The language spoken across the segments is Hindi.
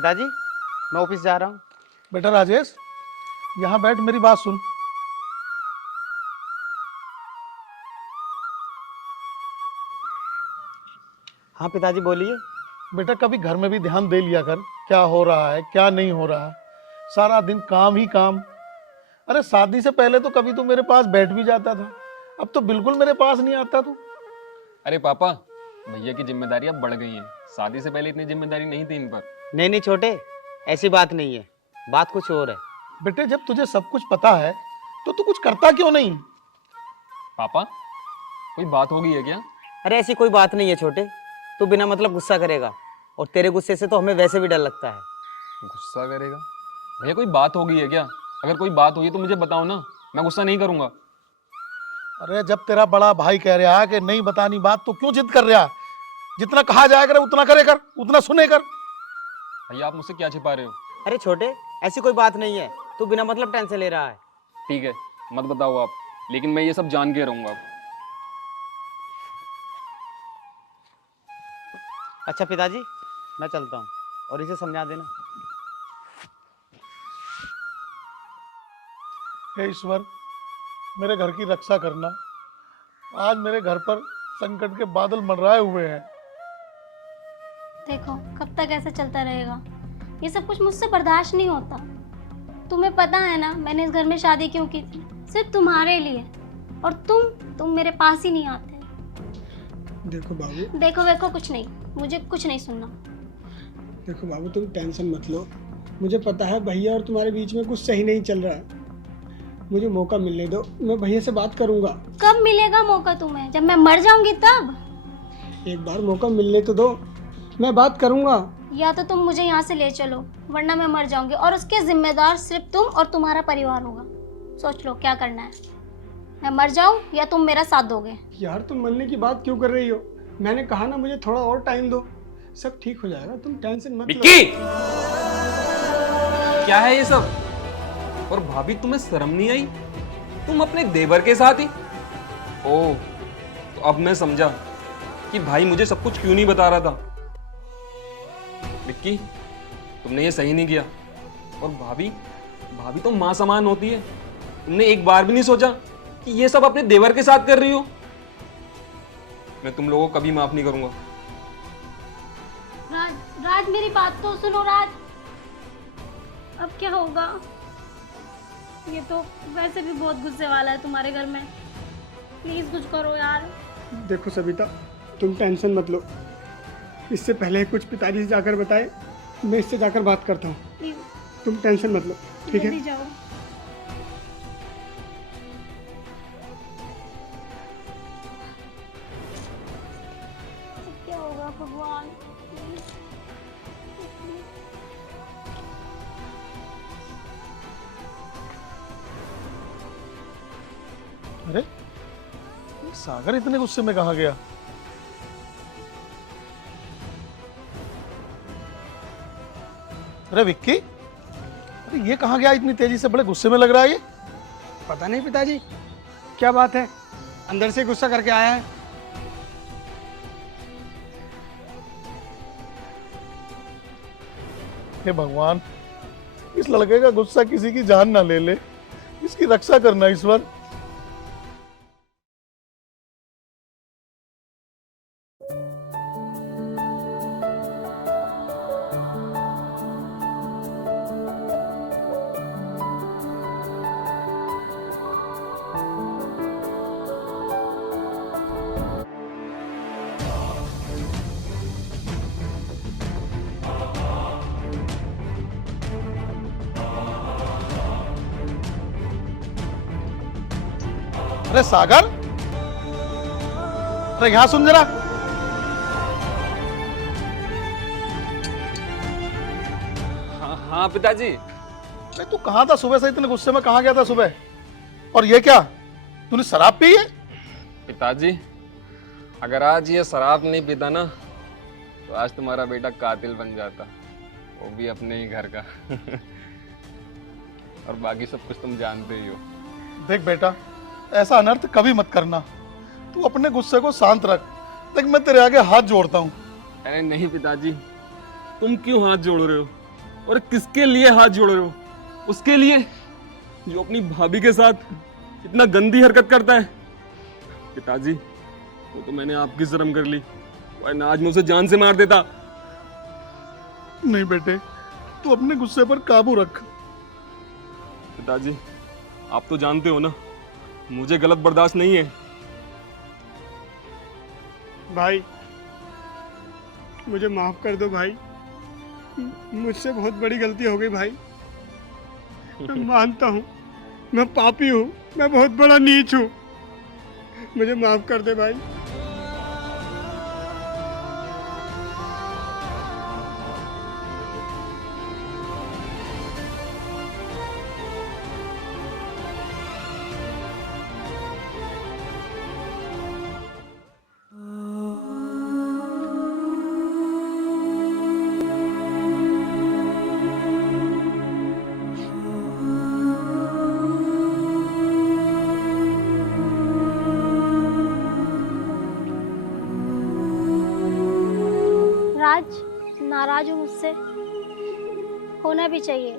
पिताजी, मैं ऑफिस जा रहा हूँ। बेटा राजेश, यहाँ बैठ, मेरी बात सुन। हाँ पिताजी बोलिए। बेटा कभी घर में भी ध्यान दे लिया कर, क्या हो रहा है क्या नहीं हो रहा है। सारा दिन काम ही काम। अरे शादी से पहले तो कभी तू मेरे पास बैठ भी जाता था, अब तो बिल्कुल मेरे पास नहीं आता तू। अरे पापा, भैया की जिम्मेदारी अब बढ़ गई है। शादी से पहले इतनी जिम्मेदारी नहीं थी इन पर। नहीं नहीं छोटे, ऐसी बात नहीं है, बात कुछ और है। बेटे जब तुझे सब कुछ पता है तो तू कुछ करता क्यों नहीं? पापा, कोई बात हो गई है क्या? अरे ऐसी कोई बात नहीं है छोटे, तू बिना मतलब गुस्सा करेगा, और तेरे गुस्से से तो हमें वैसे भी डर लगता है। गुस्सा करेगा? भैया कोई बात हो गई है क्या? अगर कोई बात हुई तो मुझे बताओ ना, मैं गुस्सा नहीं करूंगा। अरे जब तेरा बड़ा भाई कह रहा है कि नहीं बतानी बात, तो क्यों जिद कर रहा? जितना कहा जाए करे उतना करे कर, उतना सुने कर। भैया आप मुझसे क्या छिपा रहे हो? अरे छोटे, ऐसी कोई बात नहीं है, तू बिना मतलब टेंशन ले रहा है। ठीक है, मत बताओ आप, लेकिन मैं ये सब जान के रहूंगा। अच्छा पिताजी, मैं चलता हूँ, और इसे समझा देना। हे ईश्वर, मेरे घर की रक्षा करना। आज मेरे घर पर संकट के बादल मंडराए हुए हैं। देखो कब तक ऐसा चलता रहेगा, ये सब कुछ मुझसे बर्दाश्त नहीं होता। तुम्हें पता है ना मैंने इस घर में शादी क्यों की थी? सिर्फ तुम्हारे लिए। और तुम मेरे पास ही नहीं आते। देखो बाबू, देखो देखो कुछ नहीं, मुझे कुछ नहीं सुनना। देखो बाबू, तुम टेंशन मत लो। मुझे पता है भैया और तुम्हारे बीच में कुछ सही नहीं चल रहा है। मुझे मौका मिलने दो, मैं भैया से बात करूंगा। कब मिलेगा मौका तुम्हें? जब मैं मर जाऊंगी तब? एक बार मौका मिलने तो दो, मैं बात करूंगा। या तो तुम मुझे यहाँ से ले चलो, वरना मैं मर जाऊंगी, और उसके जिम्मेदार सिर्फ तुम और तुम्हारा परिवार होगा। सोच लो क्या करना है। मैं मर जाऊं या तुम मेरा साथ दोगे? यार तुम मरने की बात क्यों कर रही हो? मैंने कहा ना मुझे थोड़ा और टाइम दो, सब ठीक हो जाएगा, तुम टेंशन मत लो। विक्की! क्या है ये सब? और भाभी तुम्हें शर्म नहीं आई? तुम अपने देवर के साथ ही? ओह, तो अब मैं समझा कि भाई मुझे सब कुछ क्यों नहीं बता रहा था। विक्की, तुमने ये सही नहीं किया। और भाभी तो माँ समान होती है। तुमने एक बार भी नहीं सोचा कि ये सब अपने देवर के साथ कर रही हो। मैं तुम लोगों को कभी माफ नहीं करूंगा। राज मेरी बात तो सुनो राज। अब क्या होगा? ये तो वैसे भी बहुत गुस्से वाला है तुम्हारे घर में। प्लीज कुछ करो यार। देखो सविता, तुम टेंशन मत लो। इससे पहले कुछ पिताजी से जाकर बताए, मैं इससे जाकर बात करता हूँ। प्लीज तुम टेंशन मत लो, ठीक है? जल्दी जाओ। अब क्या होगा भगवान? प्लीज अरे ये सागर इतने गुस्से में कहाँ गया? अरे विक्की, अरे ये कहाँ गया इतनी तेजी से? बड़े गुस्से में लग रहा है ये। पता नहीं पिताजी क्या बात है, अंदर से गुस्सा करके आया है। हे भगवान, इस लड़के का गुस्सा किसी की जान ना ले ले। इसकी रक्षा करना ईश्वर। अरे सागर, अरे यहां सुन जरा। हाँ पिताजी। अरे तू कहां था सुबह से? इतने गुस्से में कहां गया था सुबह? और ये क्या, तूने शराब पी है? पिताजी, अगर आज ये शराब नहीं पीता ना, तो आज तुम्हारा बेटा कातिल बन जाता, वो भी अपने ही घर का। और बाकी सब कुछ तुम जानते ही हो। देख बेटा, ऐसा अनर्थ कभी मत करना। तू अपने गुस्से को शांत रख। देख मैं तेरे आगे हाथ जोड़ता हूँ। अरे नहीं पिताजी, तुम क्यों हाथ जोड़ रहे हो? और किसके लिए हाथ जोड़ रहे हो? उसके लिए जो अपनी भाभी के साथ इतना गंदी हरकत करता है। पिताजी, वो तो मैंने आपकी शर्म कर ली, वरना आज मैं उसे जान से मार देता। नहीं बेटे, तू अपने गुस्से पर काबू रख। पिताजी, आप तो जानते हो ना, मुझे गलत बर्दाश्त नहीं है। भाई मुझे माफ कर दो भाई, मुझसे बहुत बड़ी गलती हो गई भाई। मैं मानता हूँ मैं पापी हूँ, मैं बहुत बड़ा नीच हूँ, मुझे माफ कर दे भाई। राज, नाराज हूँ मुझसे, होना भी चाहिए,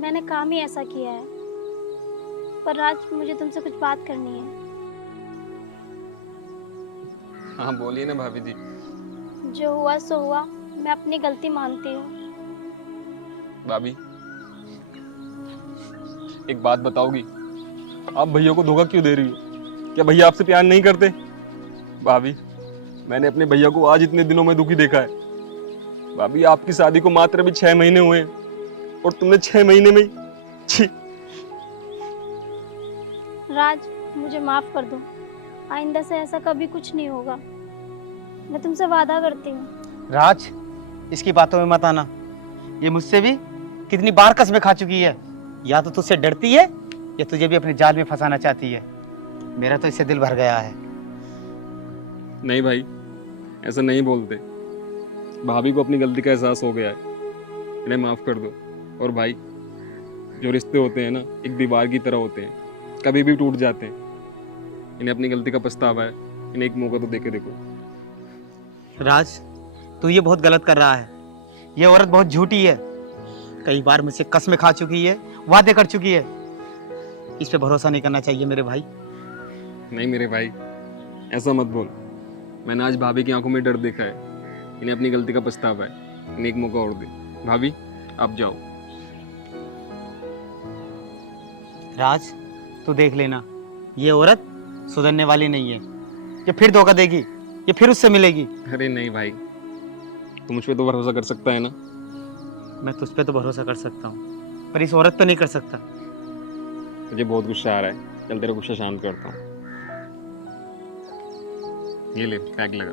मैंने काम ही ऐसा किया है। पर राज, मुझे तुमसे कुछ बात करनी है। हाँ बोलिए ना भाभी जी। जो हुआ सो हुआ, मैं अपनी गलती मानती हूँ। भाभी, एक बात बताओगी, आप भैया को धोखा क्यों दे रही हो? क्या भैया आपसे प्यार नहीं करते? भाभी, मैंने अपने भैया को आज इतने दिनों में दुखी देखा है। भाभी, आपकी शादी को मात्र अभी 6 महीने हुए हैं और तुमने 6 महीने में ही छी। राज, मुझे माफ कर दो, आइंदा से ऐसा कभी कुछ नहीं होगा, मैं तुमसे वादा करती हूँ। राज, इसकी बातों में मत आना। ये मुझसे भी कितनी बार कसमें खा चुकी है। या तो तुझसे डरती है या तुझे भी अपने जाल में फंसाना चाहती है। मेरा तो इससे दिल भर गया है। नहीं भाई, ऐसा नहीं बोलते। भाभी को अपनी गलती का एहसास हो गया है, इन्हें माफ कर दो। और भाई, जो रिश्ते होते हैं ना, एक दीवार की तरह होते हैं, कभी भी टूट जाते हैं। इन्हें अपनी गलती का पछतावा है, इन्हें एक मौका तो देके देखो। राज, तू ये बहुत गलत कर रहा है। ये औरत बहुत झूठी है, कई बार मुझसे कसमें खा चुकी है, वादे कर चुकी है। इस पे भरोसा नहीं करना चाहिए मेरे भाई। नहीं मेरे भाई, ऐसा मत बोल। मैंने आज भाभी की आंखों में डर देखा है, इन्हें अपनी गलती का पछतावा है, इन्हें एक मौका और दे। भाभी, आप जाओ। राज, तू देख लेना, ये औरत सुधरने वाली नहीं है। ये फिर धोखा देगी, ये फिर उससे मिलेगी। अरे नहीं भाई, तू मुझ पे तो भरोसा कर सकता है ना? मैं तुझ पे तो भरोसा कर सकता हूँ, पर इस औरत पे नहीं कर सकता। मुझे बहुत गुस्सा आ रहा है, चल तेरा गुस्सा शांत करता हूँ। ये ले, पैक लगा।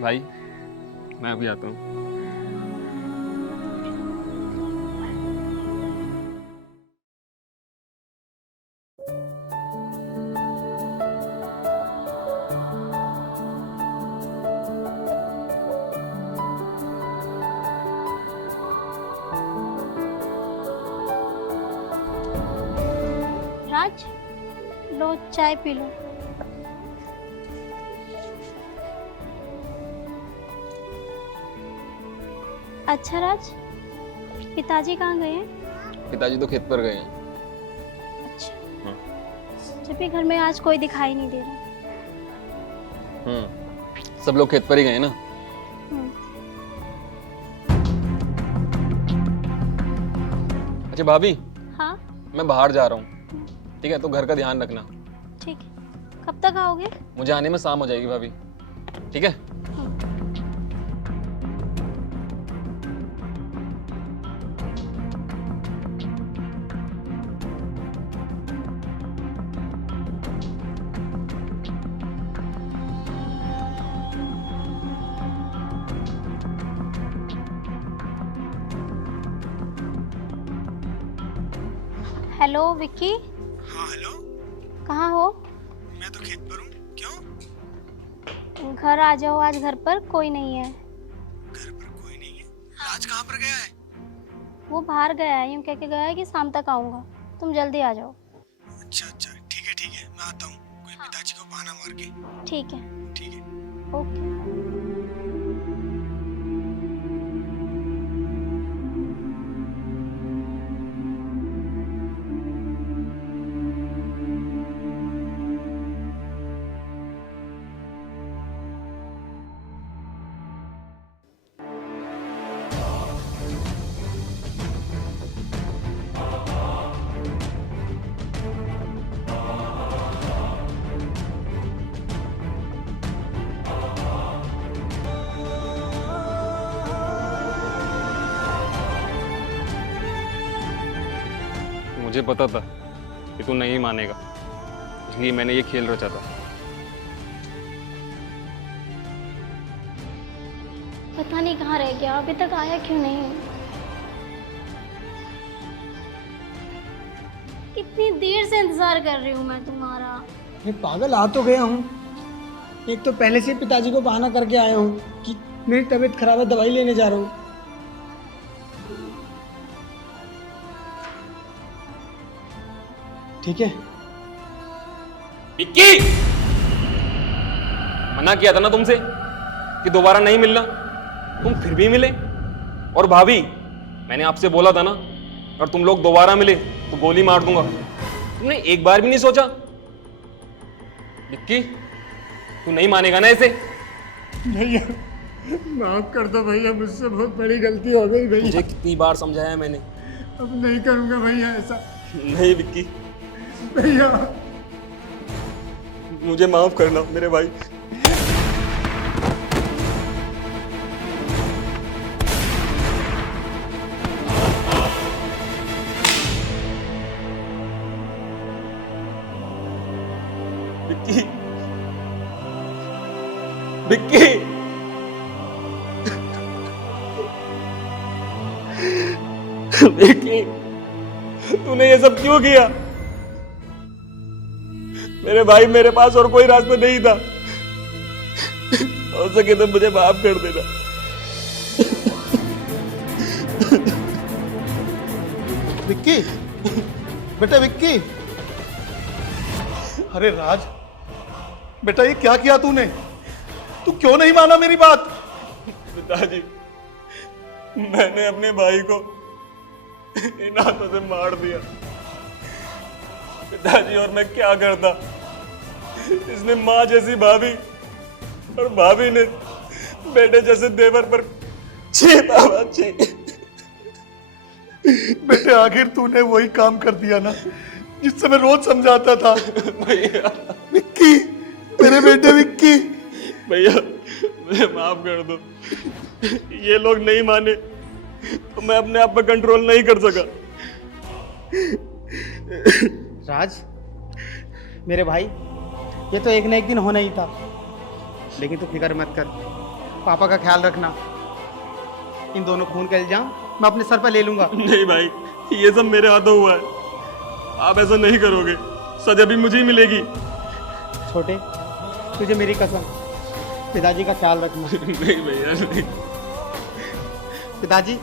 भाई, मैं अभी आता हूँ। राज, लो चाय पी लो। अच्छा राज, पिताजी कहाँ गए हैं? पिताजी तो खेत पर गए हैं। अच्छा, जब भी घर में आज कोई दिखाई नहीं दे रहा। सब लोग खेत पर ही गए ना। हम्म, अच्छा भाभी, हाँ मैं बाहर जा रहा हूँ, ठीक है? तो घर का ध्यान रखना। ठीक है। कब तक आओगे? मुझे आने में शाम हो जाएगी भाभी, ठीक है? हेलो विक्की, हाँ हेलो, कहाँ हो? मैं तो खेत पर हूँ। क्यों? घर आ जाओ, आज घर पर कोई नहीं है। घर पर कोई नहीं है? राज कहाँ पर गया है? वो बाहर गया है, यूँ कह के गया है कि शाम तक आऊँगा, तुम जल्दी आ जाओ। अच्छा अच्छा, ठीक है मैं मैं आता हूँ कोई पिताजी को बहाना मार के। ठीक है। ठीक है। ओके। मुझे पता था कि तू नहीं मानेगा, इसलिए मैंने ये खेल रचा था। पता नहीं कहाँ रह गया, अभी तक आया क्यों नहीं? कितनी देर से इंतजार कर रही हूँ मैं तुम्हारा। मैं पागल आ तो गया हूँ, एक तो पहले से पिताजी को बहाना करके आया हूँ कि मेरी तबीयत खराब है, दवाई लेने जा रहा हूँ। ठीक है। विक्की, मना किया था ना तुमसे कि दोबारा नहीं मिलना, तुम फिर भी मिले। और भाभी, मैंने आपसे बोला था ना, अगर तुम लोग दोबारा मिले तो गोली मार दूंगा। तुमने एक बार भी नहीं सोचा। विक्की, तू नहीं मानेगा ना ऐसे? भैया माफ कर दो भैया, मुझसे बहुत बड़ी गलती हो गई भैया। मुझे कितनी बार समझाया मैंने। अब नहीं करूँगा भैया ऐसा। नहीं विक्की, भैया मुझे माफ करना मेरे भाई। विक्की, विक्की, विक्की, तूने ये सब क्यों किया? मेरे भाई, मेरे पास और कोई रास्ता नहीं था। हो सके तो मुझे माफ कर देना। विक्की, बेटा विक्की। अरे राज, बेटा ये क्या किया तूने? तू क्यों नहीं माना मेरी बात? पिताजी, मैंने अपने भाई को इन हाथों से मार दिया। पिताजी, और मैं क्या करता? इसने माँ जैसी भाभी और भाभी ने बेटे जैसे देवर पर छी। बेटे आखिर तूने वही काम कर दिया ना जिससे मैं रोज समझाता था। भैया, विक्की, मेरे बेटे विक्की। भैया मुझे माफ कर दो। ये लोग नहीं माने तो मैं अपने आप पर कंट्रोल नहीं कर सका। राज, मेरे भाई, ये तो एक न एक दिन होना ही था, लेकिन तू फिक्र मत कर, पापा का ख्याल रखना। इन दोनों खून का इल्जाम मैं अपने सर पर ले लूंगा। नहीं भाई, ये सब मेरे हाथों हुआ है, आप ऐसा नहीं करोगे, सजा भी मुझे ही मिलेगी। छोटे, तुझे मेरी कसम, पिताजी का ख्याल रखना। नहीं भैया, नहीं। पिताजी,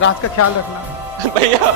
राज का ख्याल रखना। भैया